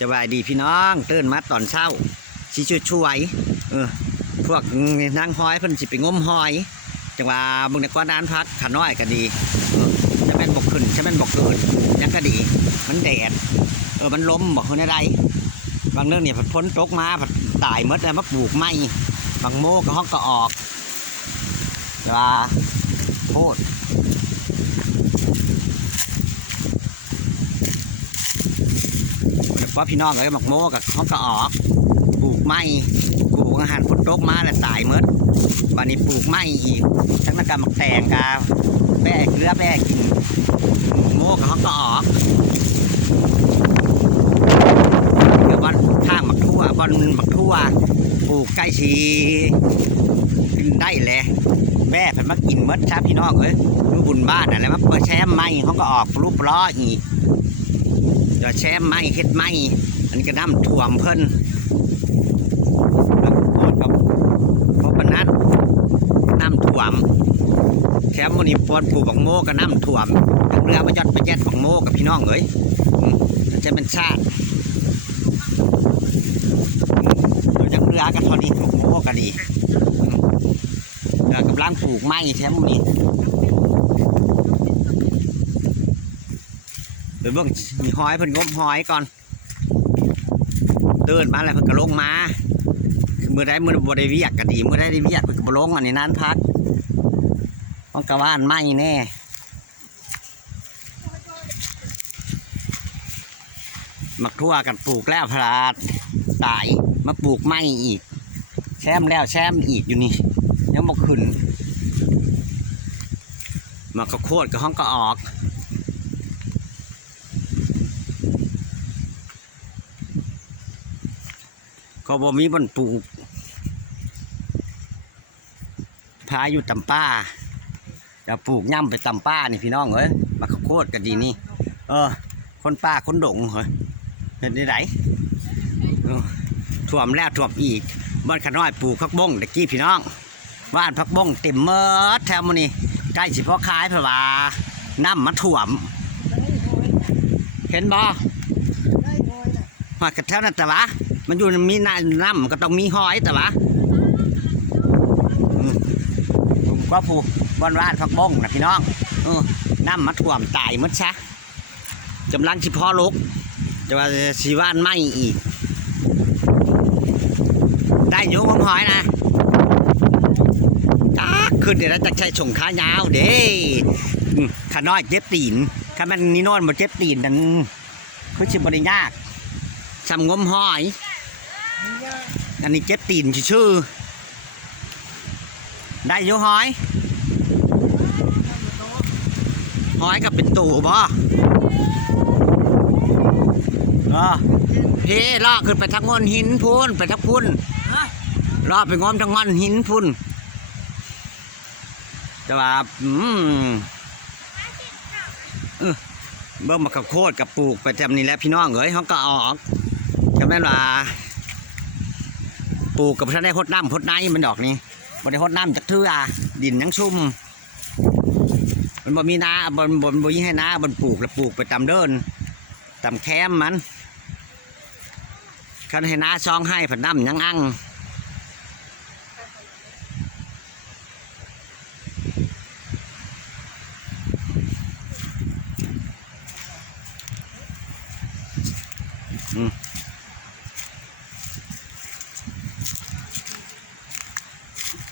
สบายดีพี่น้องตื่นมาตอนเช้าสิช่วยพวกนางหอยเพิ่นสิไปงมหอยจังว่าบึงในก้อนน้ำพักขาน้อยก็ดีจะแม่นบกขึ้นจะแม่นบกเกินยังก็ดีมันแดดมันล้มบอกคนใดบางเรื่องเนี่ยผัดพ้นตกมาผัดตายมดแล้วมาปลูกไม้บางโมก็ห้องก็ออกแต่ว่าโคตรเพราะพี่น้องเลยหมักโมกับเขาก็ออกปลูกไม้ปลูกอาหารพ้นตกมาแล้วตายเมดวันนี้ปลูกไม้อีกทั้งนักการหมักแตงกาแบกเรือแบกกินโมกับเขาก็ออกเดี๋ยววันข้างหมักทั่วบอลหมักทั่วปลูกใกล้ชีกินได้เลยแม่เป็นมากินเมดชาพี่น้องเลยดูบุญบ้านอะไรมาเปิดแช่ไม้เขาก็ออกรูปล้ออีกเดี๋ยวแช่ไม้เฮ็ดไม้อันนี้ก็น้ำท่วมเพิ่นเพราะปนัดน้ำท่วมแช่มันนี่ปอนปลูกบักโมก็น้ำท่วมเรือมายัดไปแยดบักโมกับพี่น้องเลยจะเป็นชาติเดี๋ยวยังเรือกันทอดีบักโมก็ดีเรือกำลังปลูกไม้แช่มันนี่เดี๋ยวเบิ่งมีหอยเพิ่นงมหอยก่อนตื่นมาแล้วเพิ่นก็ลงมาเมื่อใดเมื่อบ่ได้เวียกก็ดีเมื่อใดได้เวียกเพิ่นก็บ่ลงอันนี้นั้นพักต้องกระว่านไม้แน่มักทั่วกันปลูกแล้วพลาดตายมาปลูกไม้อีกแช่มแล้วแช่มอีกอยู่นี่ยังบ่ขึ้นมาก็โคตรก็ห้องก็ออกก็บ่มีบนปลูกพาอยู่ตำป้าจะปลูกย่ำไปตำป้านี่พี่น้องเอ้ยมาข้าวโพดกันดีนี่คนป้าคนดงเหรอเห็นได้ไหนถ่วมแล้วถ่วมอีกบ้านขน้อยปลูกพักบงตะกี้พี่น้องบ้านพักบงเต็มเมื่อแถวมันนี่ใกล้สิพ่อขายเพราะว่าน้ำมันถ่วมเห็นบ่มากระแทกนั่นแต่ว่ามันอยู่มีน้ำก็ต้องมีหอยแต่ว่าก็ผูกบ้านพักบงนะพี่น้องน้ำมาถ่วมตายมดซะกำลังสิพ่อลุกจะว่าสีว่านไหมอีกได้อยู่งมหอยนะขึ้นเดี๋ยวเราจะใช้ส่งขายาวเด้ขาน้อยเจ็บตีนขามันนี่โน่นมาเจ็บตีนนั่นคือชิบริยากทำงมหอยอันนี้เจ็บตีนชื่อได้อยู่หอยกับเป็นตู่บ่เฮ้ล่อขึ้นไปทั้งงอนหินพูนไปทั้งพุ่นล่อไปงอมทั้งงอนหินพุ่นแต่ว่าเบิ่งมากับโคตรกับปลูกไปทำนี่แล้วพี่น้องเอ้ยเขาก็ออกจำได้ว่าปลูกกับท่านได้พดน้ำพดไนมันดอกนี่บ่ได้พดน้ำจากเทือดินยังชุ่มมันบ่มีน้าบ่มีให้น้าบนปลูกแล้วปลูกไปตามเดินตามแคมมันคันให้น้าซองให้ผัดน้ำยังอั้ง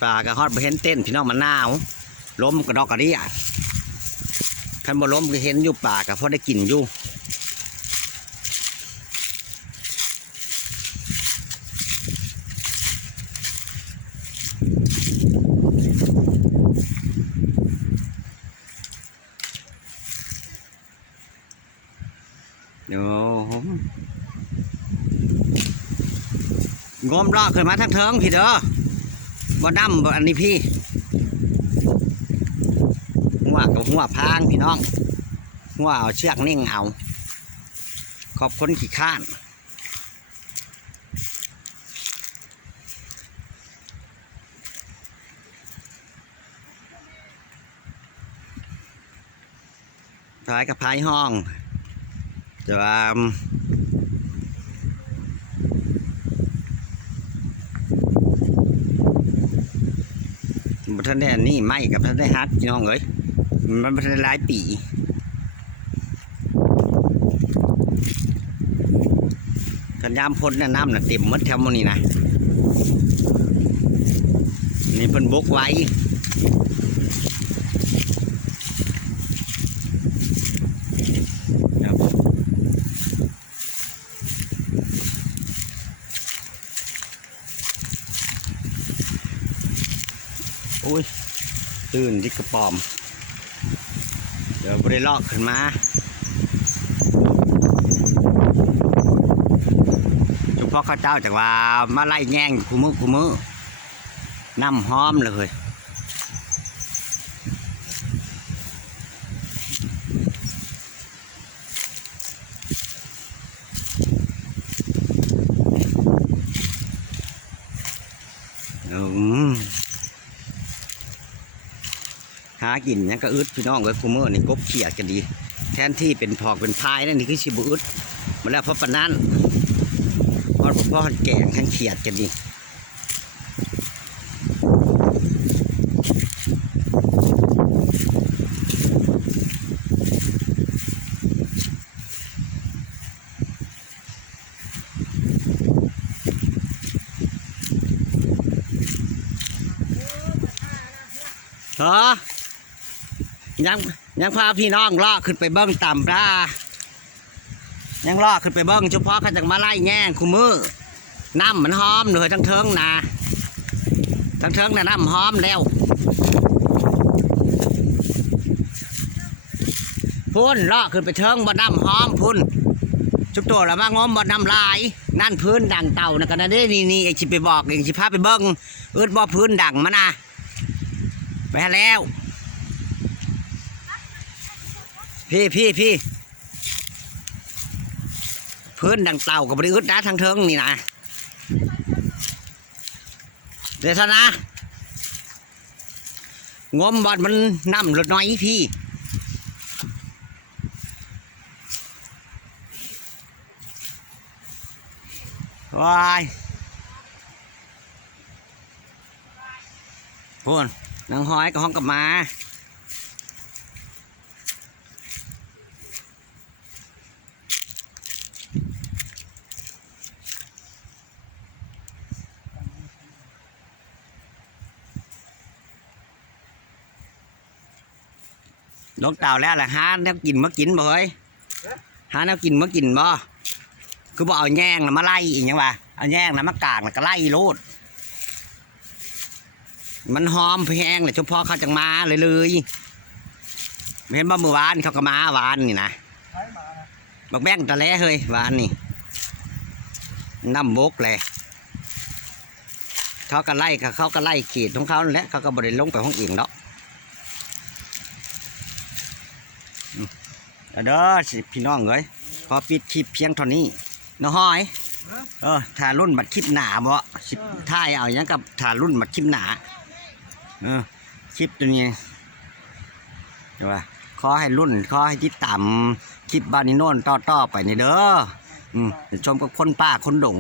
ปลากระฮอดไปเห็นเต้นพี่น้องมันหนาวล้มกระดอกกระดิ่งคันบ่ล้มก็เห็นอยู่ปลากระพอได้กินอยู่งมรอขึ้นมาทั้งเทิงพี่เด้อบ่ดำบ่อันนี้พี่หัวกับหัวพางพี่น้องหัวเอาเชือกนิ่งเอาขอบคนขี้ข้านพายกับพายห้องจะว่า ท่านได้อันนี้ไม่กับท่านได้ฮักพี่น้องเอ้ยมันเป็นหลายปีกันยามพ้นเนี่ยน้ำน่ะเต็มหมดแถวหมดนี่นะนี่เพิ่นบกไว้อุ้ยตื่นที่กระป๋อมเดี๋ยวบ่ได้ลอกขึ้นมาเฉพาะข้าเจ้าจากว่ามาไล่แง่งคู่มือน้ำหอมเลยหากินยังก็อึดพี่น้องเลยคู่มือนี่กบเขียดกันดีแทนที่เป็นพอกเป็นพายนั่นนี่คือชิบุอึดมาแล้วเพราะปนนั้นพอผมพ่อแกงทั้งเขียดกันดีเหรอยังพาพี่น้องล่อขึ้นไปเบิ้งต่ำปลายังล่อขึ้นไปเบิ้งเฉพาะเขาจะมาไล่แง่งคู่มือน้ำมันหอมเลยทั้งเทิงนะทั้งเทิงนะน้ำหอมแล้วพุ่นล่อขึ้นไปเทิงบ่น้ำหอมพุ่นชุบตัวแล้วมางมบ่น้ำลายนั่นพื้นดังเต่านะกันนะนี่ไอ้ชิไปบอกไอ้ชิพาไปเบิ้งอึดบ่พื้นดังมานะไปแล้วพี่พื้นดังเต่ากับบริอึดนะทางเทิงนี่นะเดี๋ยวนะงมบอลมันน้ำลดน้อยพี่ว้ายพูนนางห้อยกับห้องกับมาลงเต่าแล้วแหละหาแนวกินมากินบ่เฮ้ยหาแนวกินมากินบ่คือบ่เอาแง่งมาไล่อีกยังวะเอาแง่งมากางแล้วก็ไล่โลดมันหอมแพงเลยเฉพาะเขาจังมาเลยเห็นบ่เมื่อวานเขาก็มาวานนี่นะบักแบงตะแล้เฮ้ยวานนี่น้ำบกเลยเขาก็ไล่ขีดของเขาแล้วเขาก็บริลงไปห้องอิ่งแล้วเด้อพี่น้องเอ้ยพอปิดคลิปเพียงเท่านี้น้อย ถ่ายรุ่นบัดคลิปหนาบ่ถ่ายเอาอย่างกับถ่ายรุ่นบัดคลิปหนาคลิปตัวนี้เดี๋ยวขอให้รุ่นขอให้ติดตามคลิปบ้านนี้โน่นต่อไปนี่เด้อชมกับคนป้าคนดง